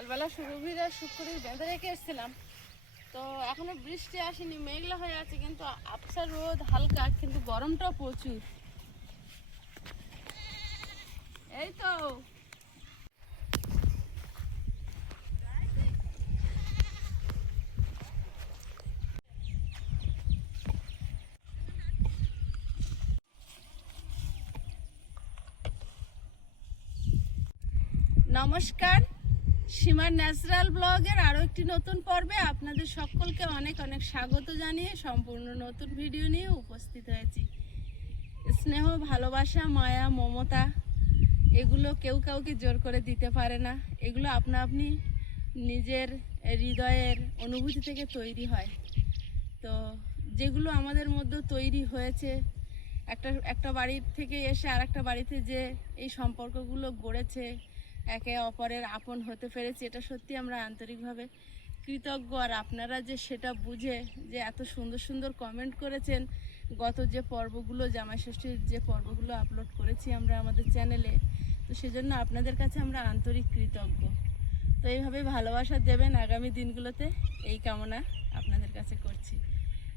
সকালবেলা সুরভিরা শুক্রের বেঁধে রেখে এসেছিলাম, তো এখনো বৃষ্টি আসেনি, মেঘলা হয়ে আছে, কিন্তু আবছা রোদ হালকা, কিন্তু গরমটাও প্রচুর। এই তো নমস্কার, সীমার ন্যাচারাল ব্লগের আরও একটি নতুন পর্বে আপনাদের সকলকে অনেক অনেক স্বাগত জানিয়ে সম্পূর্ণ নতুন ভিডিও নিয়ে উপস্থিত হয়েছি। স্নেহ, ভালোবাসা, মায়া, মমতা এগুলো কেউ কাউকে জোর করে দিতে পারে না। এগুলো আপনা আপনি নিজের হৃদয়ের অনুভূতি থেকে তৈরি হয়। তো যেগুলো আমাদের মধ্যে তৈরি হয়েছে, একটা বাড়ির থেকে এসে আর একটা বাড়িতে যে এই সম্পর্কগুলো গড়েছে, একে অপরের আপন হতে পেরেছি, এটা সত্যি আমরা আন্তরিকভাবে কৃতজ্ঞ। আর আপনারা যে সেটা বুঝে যে এত সুন্দর সুন্দর কমেন্ট করেছেন, গত যে পর্বগুলো, জামাই ষষ্ঠীর যে পর্বগুলো আপলোড করেছি আমরা আমাদের চ্যানেলে, তো সেজন্য আপনাদের কাছে আমরা আন্তরিক কৃতজ্ঞ। তো এইভাবে ভালোবাসা দেবেন আগামী দিনগুলোতে, এই কামনা আপনাদের কাছে করছি।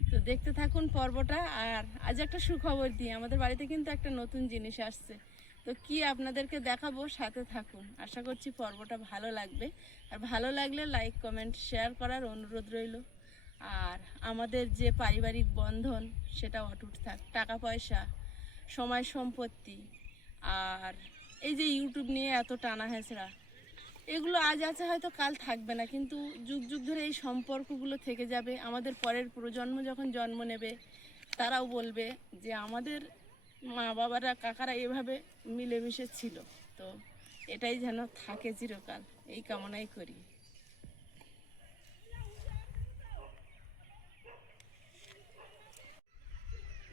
তো দেখতে থাকুন পর্বটা। আর আজ একটা সুখবর দিই, আমাদের বাড়িতে কিন্তু একটা নতুন জিনিস আসছে। তো কি আপনাদেরকে দেখাবো, সাথে থাকুন। আশা করছি পর্বটা ভালো লাগবে। আর ভালো লাগলে লাইক, কমেন্ট, শেয়ার করার অনুরোধ রইল। আর আমাদের যে পারিবারিক বন্ধন সেটা অটুট থাক। টাকা পয়সা, সময় সম্পত্তি, আর এই যে ইউটিউব নিয়ে এত টানা হেঁচড়া, এগুলো আজ আছে হয়তো কাল থাকবে না, কিন্তু যুগ যুগ ধরে এই সম্পর্কগুলো থেকে যাবে। আমাদের পরের প্রজন্ম যখন জন্ম নেবে, তারাও বলবে যে আমাদের মা বাবারা, কাকারা এভাবে মিলেমিশে ছিল। তো এটাই যেন থাকে চিরকাল, এই কামনাই করি।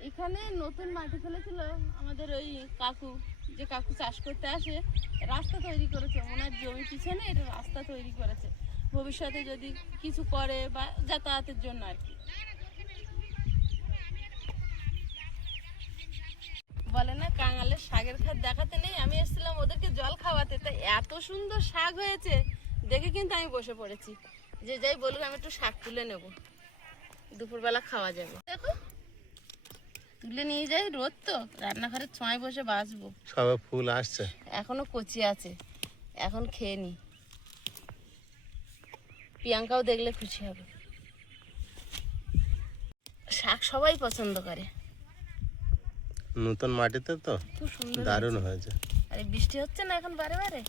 এখানে নতুন মাটি ফেলেছিল আমাদের ওই কাকু, যে কাকু চাষ করতে আসে, রাস্তা তৈরি করেছে ওনার জমির পিছনে, এটা রাস্তা তৈরি করেছে ভবিষ্যতে যদি কিছু করে বা যাতায়াতের জন্য আর কি। বলে না কাঙালের শাকের খাত দেখাতে নেই, আমি এসেছিলাম ওদেরকে জল খাওয়াতে, তাই এত সুন্দর শাক হয়েছে দেখে কিন্তু আমি বসে পড়েছি, যে যাই বলুক আমি একটু শাক তুলে নেব, দুপুরবেলা খাওয়া যাবে। দেখো তুলে নিয়ে যাই, রোদ তো, রান্নাঘরের ছোঁয়ায় বসে বাঁচবো। সবে ফুল আসছে, এখনো কচি আছে, এখন খেয়ে নি, প্রিয়াঙ্কাও দেখলে খুশি হবে। শাক সবাই পছন্দ করে, নতুন মাটিতে তো খুব সুন্দর দারুণ হয়েছে। আরে বৃষ্টি হচ্ছে না এখন বারে বারে।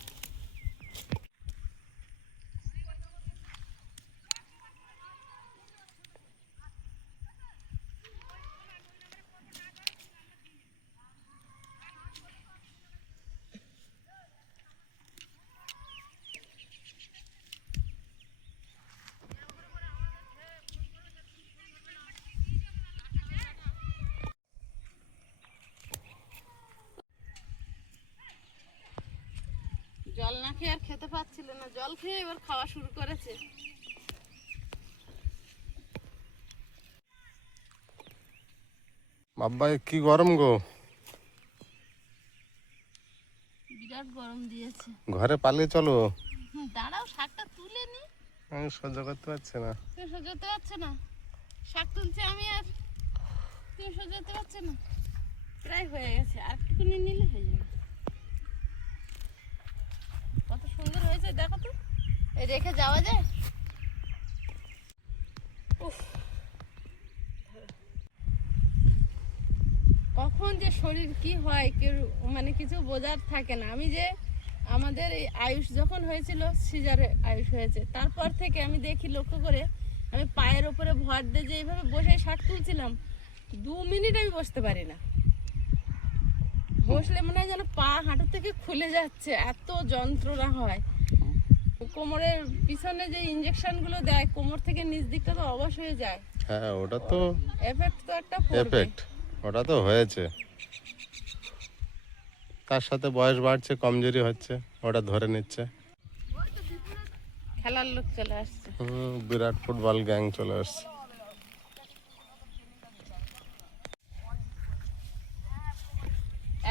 জল না খেয়ে আর খেতে পাচ্ছিল না, জল খেয়ে এবার খাওয়া শুরু করেছে। বাবা কি গরম গো, বিরাট গরম দিয়েছে। ঘরে পালিয়ে চলো। দাঁড়াও, শাকটা তুলে নি। আমি সহ্য করতে পারছি না। তুমি সহ্য করতে পারছো না? শাক তুলছে আমি, আর তুমি সহ্য করতে পারছো না? প্রায় হয়ে গেছে, আর একটুখানি নিলে হয়ে যাবে। কত সুন্দর হয়েছে দেখো তো, এই রেখে যাওয়া যায়? উফ, কখন যে শরীর কি হয় কেউ মানে কিছু বোঝার থাকে না। আমি যে আমাদের এই আয়ুষ যখন হয়েছিল, সিজারে আয়ুষ হয়েছে, তারপর থেকে আমি দেখি, লক্ষ্য করে, আমি পায়ের ওপরে ভর দিয়ে যে এইভাবে বসে শাক তুলছিলাম, 2 মিনিট আমি বসতে পারি না। বসলে মনে হয় যেন পা হাঁটু থেকে খুলে যাচ্ছে, এত যন্ত্রণা হয়। কোমরের পিছনে যে ইঞ্জেকশনগুলো দেয়, কোমর থেকে নিচ দিকটা তো অবশ হয়ে যায়। হ্যাঁ, ওটা তো এফেক্ট তো একটা পড়বে। এফেক্ট, ওটা তো হয়েছে। তার সাথে বয়স বাড়ছে, কমজোরি হচ্ছে, ওটা ধরে নিচ্ছে। খেলার লোক চলে আসছে। বিরাট ফুটবল গ্যাং চলে আসছে।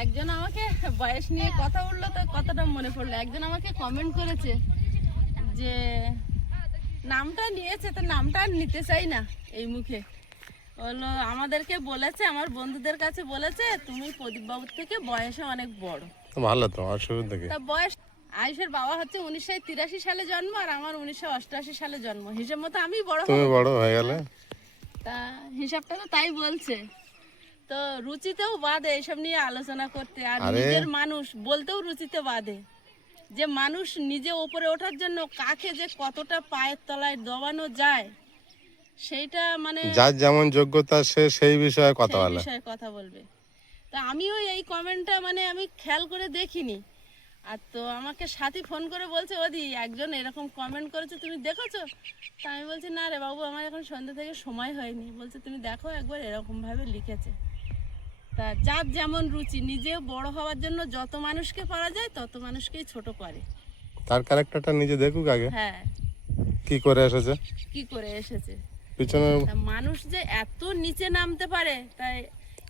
একজন আমাকে বয়স নিয়ে কথা বললো, তো কথাটা মনে পড়লো। একজন আমাকে কমেন্ট করেছে যে নামটা নিয়েছে, তো নামটা আর নিতে চাই না এই মুখে। হলো আমাদেরকে বলেছে, আমার বন্ধুদের কাছে বলেছে তুমি প্রদীপ বাবুর থেকে বয়সে অনেক বড়। তো ভালো তো, অসুবিধা কি? তা বয়স, আয়ুষের বাবা হচ্ছে 1983 সালে জন্ম আর আমার 1988 সালে জন্ম, হিসেব মতো আমি বড় তুমি হব। বড় হয়ে গেলে। তা হিসাবটা তো তাই বলছে। তো রুচিতেও বাদে এইসব নিয়ে আলোচনা করতে, আর আরে। নিজের মানুষ বলতেও রুচিতে বাদে। যে মানুষ নিজে ওপরে ওঠার জন্য কাকে যে কতটা পায়ের তলায় দবানো যায় সেইটা মানে যার যেমন যোগ্যতা সে সেই বিষয়ে কথা সেই বলে। বিষয়ে কথা বলবে। তা আমিও এই কমেন্টটা মানে আমি খেয়াল করে দেখিনি। আর তো আমাকে সাথী ফোন করে বলছে, ওদি একজন এরকম কমেন্ট করেছে তুমি দেখেছো? তা আমি বলছি না রে বাবু, আমার এখন সন্ধ্যা থেকে সময় হয়নি। বলছে তুমি দেখো একবার, এরকম ভাবে লিখেছে। তা যার যেমন রুচি, নিজে বড় হওয়ার জন্য যত মানুষকে পারা যায় তত মানুষকেই ছোট করে। তার ক্যারেক্টারটা নিজে দেখুক আগে, হ্যাঁ, কি করে এসেছে কি করে এসেছে। পিছনে। তা মানুষ যে এত নিচে নামতে পারে, তাই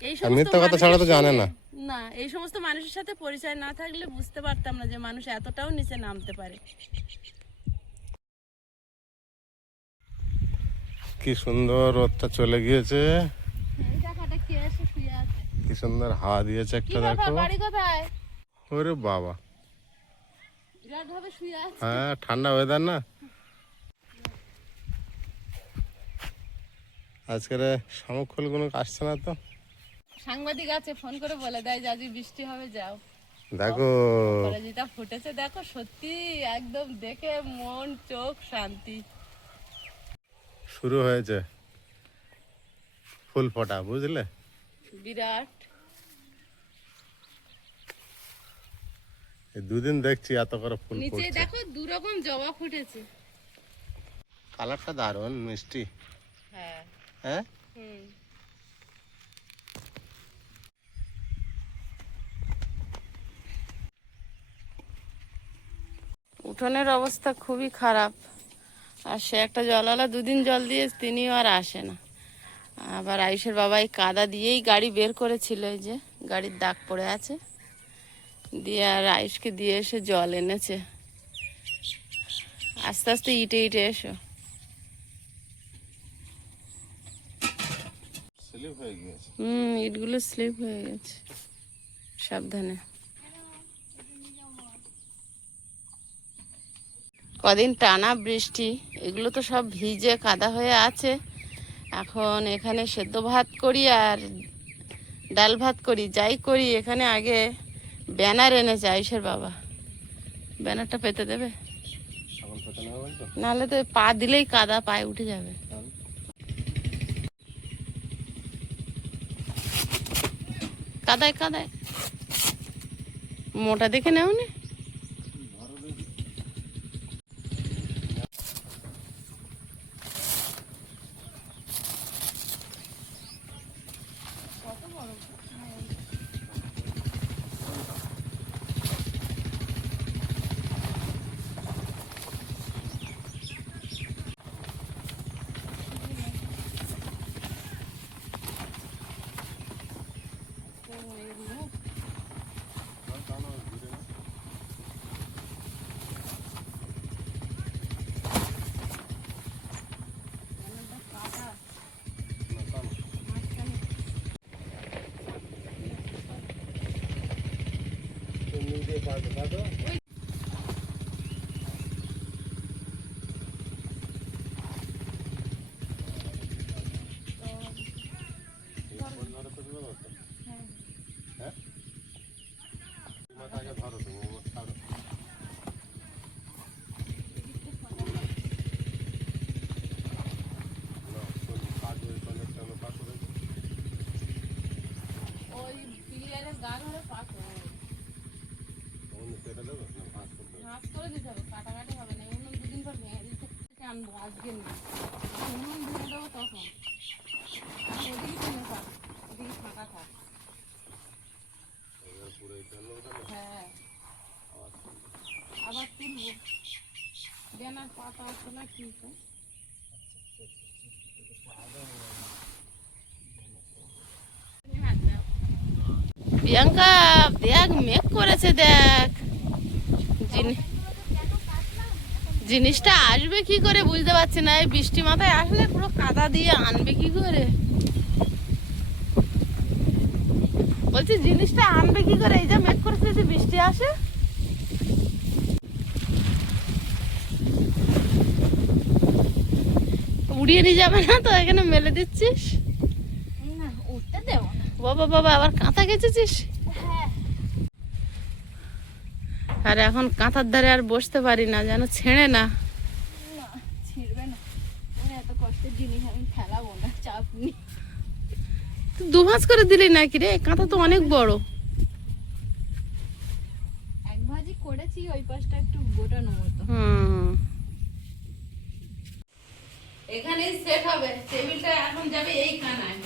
এই আর সমস্ত মিথ্যা কথা ছাড়া তো মানুষের জানে সঙ্গে- না। না, এই সমস্ত মানুষের সাথে পরিচয় না থাকলে বুঝতে পারতাম না যে মানুষ এতটাও নিচে নামতে পারে। কি সুন্দর রোদটা চলে গিয়েছে, এই দেখাটা কে এসে শুয়ে আছে? কি সুন্দর হাওয়া দিয়েছে কি একটা, ব্যাপার, দেখো। বাড়ি কোথায়? ওরে বাবা, বিরাট ভাবে শুয়ে আছে। হ্যাঁ ঠান্ডা ওয়েদার না আজকের। শামুক কোনো আসছে না তো। সাংবাদিক আছে, ফোন করে বলে দেয় যে আজ বৃষ্টি হবে, যাও। দেখো যেটা ফুটেছে দেখো, সত্যি একদম দেখে মন চোখ শান্তি। শুরু হয়েছে ফুল ফোটা, বুঝলে? বিরাট। এই দুদিন দেখছি এত করে ফুল নিচে ফুটছে। দেখো দু রকম জবা ফুটেছে। কালারটা দারুণ মিষ্টি। হ্যাঁ। হ্যাঁ, হুম। উঠোনের অবস্থা খুবই খারাপ। আর সে একটা জলওয়ালা দুদিন জল দিয়ে, তিনিও আর আসে না। আবার আয়ুষের বাবা এই কাদা দিয়েই গাড়ি বের করেছিল, এই যে গাড়ির দাগ পড়ে আছে, দিয়ে আর আয়ুষকে দিয়ে এসে জল এনেছে। আস্তে আস্তে ইটে ইটে এসো। স্লিপ হয়ে গিয়েছে। ইটগুলো স্লিপ হয়ে গেছে, সাবধানে। কদিন টানা বৃষ্টি, এগুলো তো সব ভিজে কাদা হয়ে আছে। এখন এখানে সেদ্ধ ভাত করি আর ডাল ভাত করি, যাই করি। এখানে আগে ব্যানার এনেছে আয়ুষের বাবা, ব্যানারটা পেতে দেবে, এখন পেতে নেবে বলতো? নাহলে তো পা দিলেই কাদা পায়ে উঠে যাবে। কাদায় কাদায় মোটা দেখে নেও নি। ওই পিলিয়ারের গা ধরে পাশ হয়ে গেছে। ভাঁজ করে দিতে হবে, কাটাকাটি হবে না। অন্য দুদিন পর ভেঙে দিতে আনবো, আজকে না। উনুন ধরে দেবো তখন। আর ওদিকে কিনে থাক, ওদিকে ফাঁকা থাক। হ্যাঁ, আবার তুলবো। ব্যানার পাতা আছে না কি? প্রিয়াঙ্কা দেখ মেঘ করেছে, দেখ জিনিসটা আসবে কি করে বুঝতে পারছি না, এই বৃষ্টি মাথায় আসলে পুরো কাদা দিয়ে আনবে কি করে, বলছি জিনিসটা আনবে কি করে, এই যে মেঘ করছে যদি বৃষ্টি আসে। উড়িয়ে নিয়ে যাবে না তো, এখানে মেলে দিচ্ছিস? না উঠতে দেবো না। বাবা বাবা আবার কাঁথা গেছেছিস? হ্যাঁ আর এখন কাঁথার ধারে আর বসতে পারি না, যেন ছেড়ে না। না ছিড়বে না, আমি এত কষ্টের জিনিস আমি ফেলাবো না, চাপ নি। তুই দুভাঁজ করে দিলি নাকি রে? কাঁথা তো অনেক বড়। এক ভাজি করেছি, ওই পাশটা একটু গোটানো মতো। এখানেই সেট হবে, টেবিলটা এখন যাবে এই খানায়।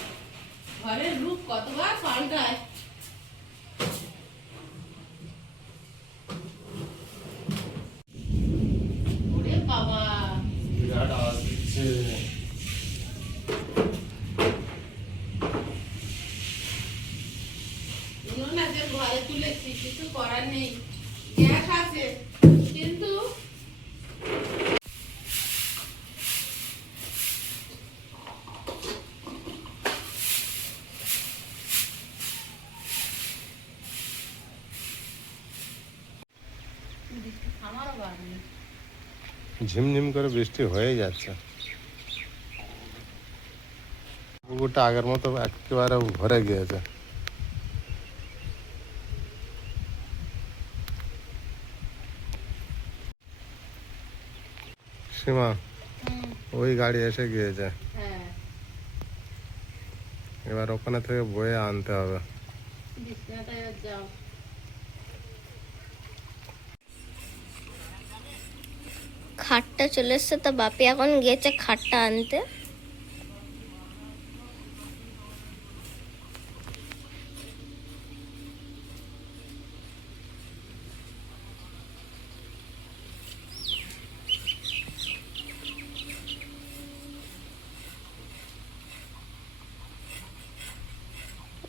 ঘরের রূপ কতবার পাল্টায়। ওরে বাবা, বিরাট আওয়াজ দিচ্ছে। না যে ঘরে তুলেছি, কিছু করার নেই। গ্যাস আছে কিন্তু আমারও বাড়ি। ঝিমঝিম করে বৃষ্টি হয়ে যাচ্ছে। পুকুরটা আগের মতো একেবারে ভরে গিয়েছে। সীমা, ওই গাড়ি এসে গিয়েছে, হ্যাঁ এবার ওখানে থেকে বয়ে আনতে হবে। বিছনাটায় যাও। খাটটা চলে এসছে, তো বাপি এখন গিয়েছে খাটটা আনতে।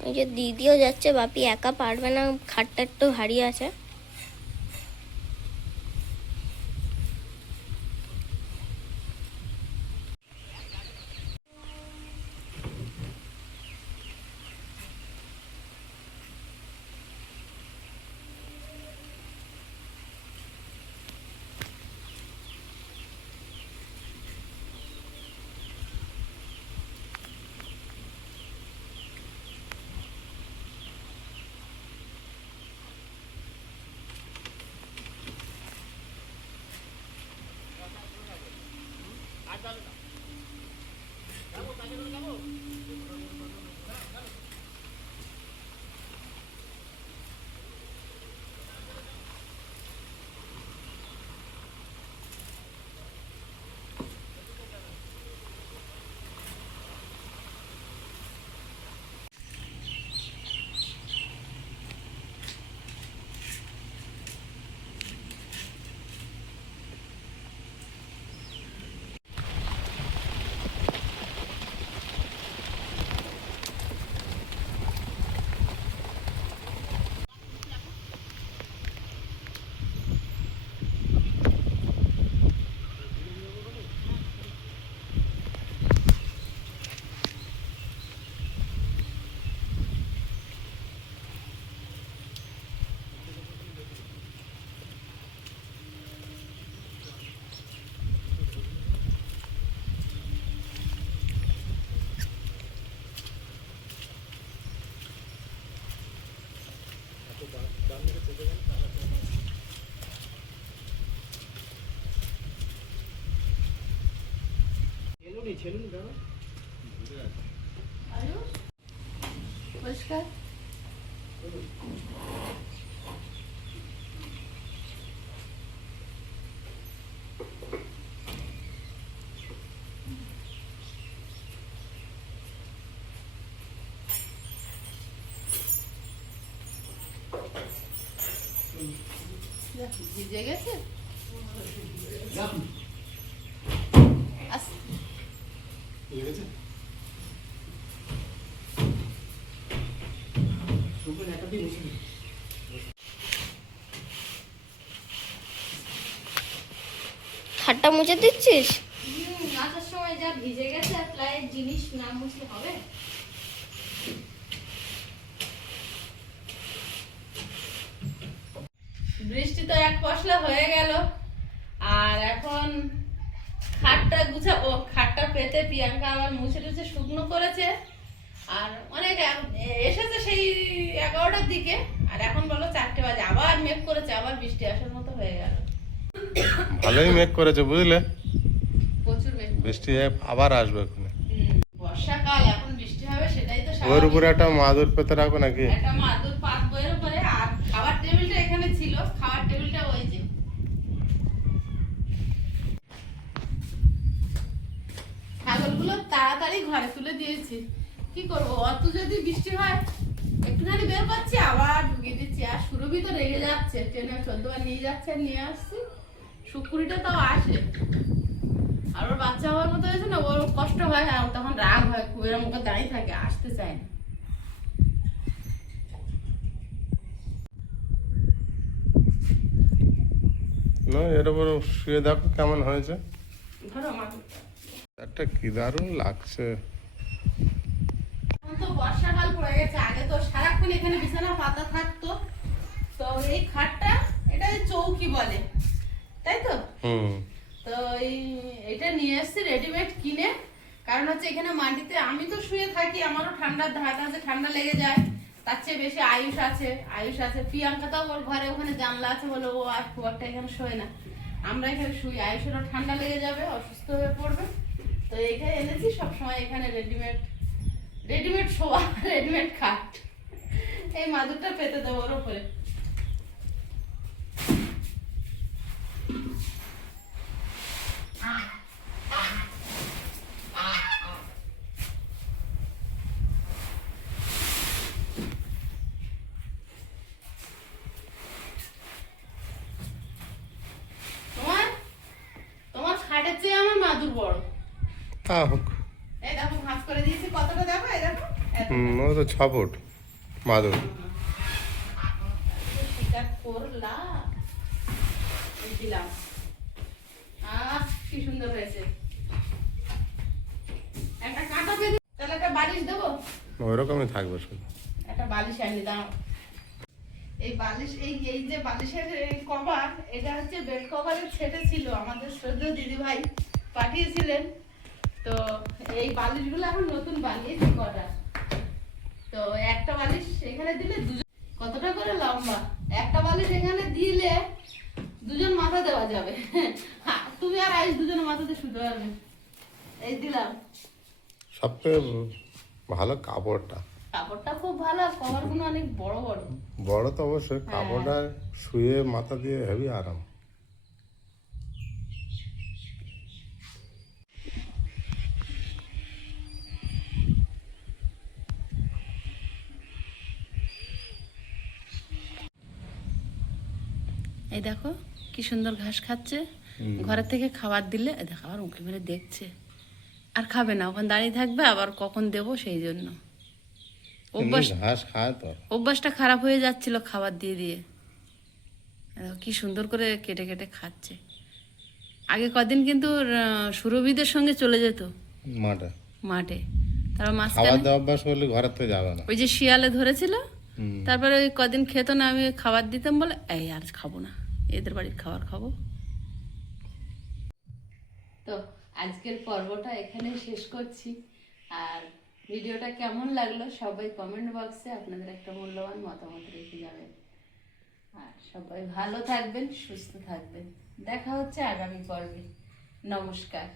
এই যে দিদিও যাচ্ছে, বাপি একা পারবে না, খাটটা একটু ভারী আছে। পরিষ্কার ভিজে গেছে। খাটটা মুছে দিচ্ছিস? আসার সময় যা ভিজে গেছে আর প্লায়ের জিনিস না মুছলে হবে? বৃষ্টি তো এক পশলা হয়ে গেল, আর এখন খাটটা গুছাবো। খাটটা পেতে প্রিয়াঙ্কা আবার মুছে টুছে শুকনো করেছে, আর অনেক এসেছে সেই 11টার দিকে, আর এখন বলো 4টে বাজে, আবার মেঘ করেছে, আবার বৃষ্টি আসার মতো হয়ে গেল। ভালোই মেঘ করেছে বুঝলে, প্রচুর মেঘ। বৃষ্টি আবার আসবে ওখানে। বর্ষাকাল, এখন বৃষ্টি হবে, সেটাই তো ওর স্বাভাবিক। উপরে একটা মাদুর পেতে রাখো নাকি? একটা মাদুর পাতবো এর উপরে, আর খাবার টেবিলটা এখানে ছিল, খাবার টেবিলটা ওই যে। ছাগলগুলো তাড়াতাড়ি ঘরে তুলে দিয়েছি, কি করবো, অত যদি বৃষ্টি হয় একটুখানি বের করছি আবার ঢুকিয়ে দিচ্ছি। আর সুরভি তো রেগে যাচ্ছে, ট্রেনে 14 বার নিয়ে যাচ্ছে আর নিয়ে আসছি। শুকুরিটা তাও আসে, আর ওর বাচ্চা হওয়ার মতো হয়েছে না, ওর কষ্ট হয়, আর তখন রাগ হয় খুব, এরকম মুখে দাঁড়িয়ে থাকে, আসতে চায় না। না, এর উপরে শুয়ে দেখো কেমন হয়েছে। ধরো মাদুরটা। একটা কি দারুণ লাগছে। এখন তো বর্ষাকাল পড়ে গেছে, আগে তো সারাক্ষণ এখানে বিছানা পাতা থাকতো। তো এই খাটটা, এটা চৌকি বলে, তাই তো? তো এটা নিয়ে এসেছি রেডিমেড কিনে, কারণ হচ্ছে এখানে মাটিতে আমি তো শুয়ে থাকি, আমারও ঠান্ডার ধাত আছে, ঠান্ডা লেগে যায়। তার চেয়ে বেশি আয়ুষ আছে প্রিয়াঙ্কা, তাও ওর ঘরে ওখানে জানলা আছে বলে ও আর খুব একটা এখানে শোয় না। আমরা এখানে শুই, আয়ুষেরও ঠান্ডা লেগে যাবে, অসুস্থ হয়ে পড়বে। তো এইটা এনেছি, সবসময় এখানে রেডিমেড শোয়া, রেডিমেড খাট। এই মাদুরটা পেতে দেবো ওর উপরে। তোমার খাটের চেয়ে আমার মাদুর বড়। তা হোক। এই দেখো ভাঁজ করে দিয়েছি, কতটা দেখো, এই দেখো এত। ও তো 6 ফুট মাদুর। স্বীকার করলাম, এই দিলাম। কি সুন্দর হয়েছে। একটা কাঁটা পেতে, তাহলে একটা বালিশ দেবো। ওইরকমই থাকবে শুধু। একটা বালিশ আনি দাও। এই বালিশ, এই যে বালিশের কভার, এটা হচ্ছে বেড কভারের সেটে ছিল, আমাদের শ্রদ্ধেয় দিদি ভাই পাঠিয়েছিলেন। তো এই বালিশগুলো এখন নতুন বানিয়েছি কটা। তো একটা বালিশ এখানে দিলে দুজন, কতটা করে লম্বা, একটা বালিশ এখানে দিলে দুজন মাথা দেওয়া যাবে। তুমি আর আইস দুজনের মাথাতে শুতে পারবে। এই দিলাম। সবথেকে ভালো কাপড়টা। কাপড়টা খুব ভালো, আর কভারগুলো অনেক বড় বড়। বড় তো অবশ্যই, কাপড়টা শুয়ে মাথা দিয়ে হেভি আরাম। এই দেখো কি সুন্দর ঘাস খাচ্ছে, ঘরের থেকে খাবার দিলে দেখো আবার উঁকি মেরে দেখছে, আর খাবে না, ওখানে দাঁড়িয়ে থাকবে, আবার কখন দেবো সেই জন্য। ঘাস খায় তো। অভ্যাসটা খারাপ হয়ে যাচ্ছিল খাবার দিয়ে দিয়ে। দেখো কি সুন্দর করে কেটে কেটে খাচ্ছে। আগে কদিন কিন্তু সুরভিদের সঙ্গে চলে যেত মাঠে, তারপর খাবার মাঝখানে দেওয়া অভ্যাস করলে ঘরের থেকে যাবে না। ওই যে শিয়ালে ধরেছিল, তারপরে ওই কদিন খেত না, আমি খাবার দিতাম বলে এই আর খাবো না, এদের বাড়ির খাবার খাবো। তো আজকের পর্বটা এখানে শেষ করছি, আর ভিডিওটা কেমন লাগলো সবাই কমেন্ট বক্সে আপনাদের একটা মূল্যবান মতামত রেখে যাবেন। আর সবাই ভালো থাকবেন, সুস্থ থাকবেন। দেখা হচ্ছে আগামী পর্বে। নমস্কার।